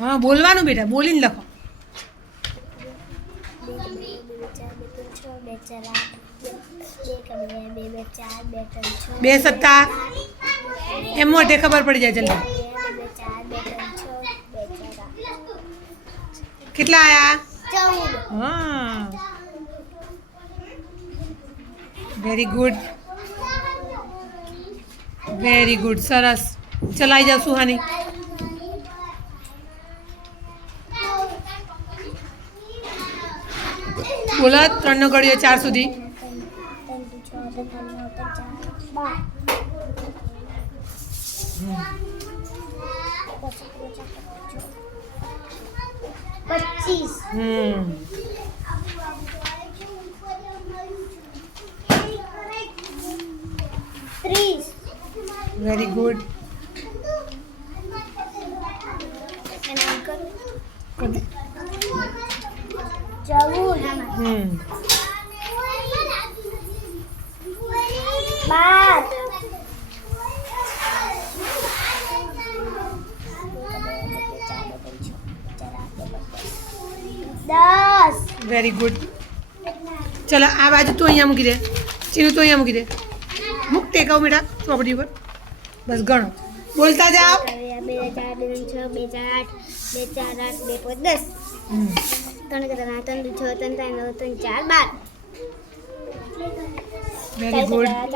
હા બોલવાનું બેટા, બોલીને લખો. 2 સત્તા એમ મોઢે ખબર પડી જાય જલ્દી. કેટલા આયા? હા વેરી ગુડ, વેરી ગુડ, સરસ. ચલાઈ જાઓ સુહાની. બોલો 3 નો ઘડિયો 4 સુધી. 25 30 વેરી ગુડ. હમ 10 વેરી ગુડ. ચલો આ બાજુ તું અહીંયા મૂકી દે, ચીનું તું અહીંયા મૂકી દે. મૂક ટેકાવ બેટા ચોપડી ઉપર. બસ ગણો, બોલતા જાઓ. 2 4 2 6 2 4 8 2 4 8 2 5 10 3 3 6 3 9 3 4 12 વેરી ગુડ. 4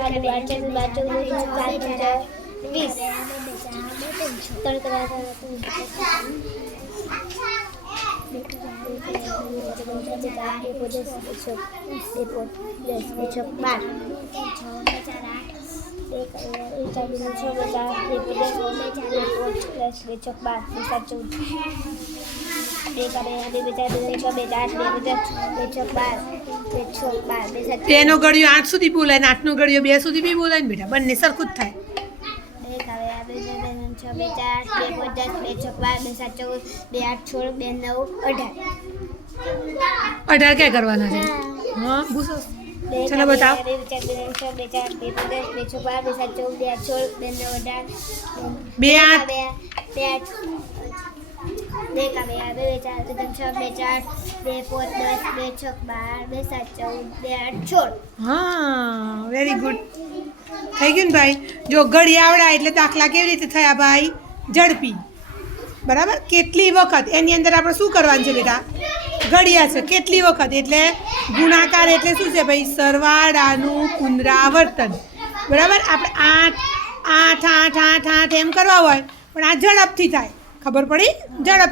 તેનો ઘડિયો 8 સુધી બોલાય ને 8 નો ઘડિયો 2 સુધી બી બોલાય ને બેટા, બંને સરખું જ થાય. 18 ક્યાં કરવાના છે? હા ભૂસો. ચલો બતાવ. 2 8 હા વેરી ગુડ. થઈ ગયું ને ભાઈ? જો ઘડી આવડાય એટલે દાખલા કેવી રીતે થયા ભાઈ? ઝડપી. બરાબર. કેટલી વખત એની અંદર આપણે શું કરવાનું છે બેટા? ઘડિયા છે. કેટલી વખત એટલે ગુણાકાર એટલે શું છે ભાઈ? સરવાળાનું પુનરાવર્તન. બરાબર. આપણે 8 8 8 8 8 એમ કરવા હોય પણ આ ઝડપથી થાય. ખબર પડી? ઝડપથી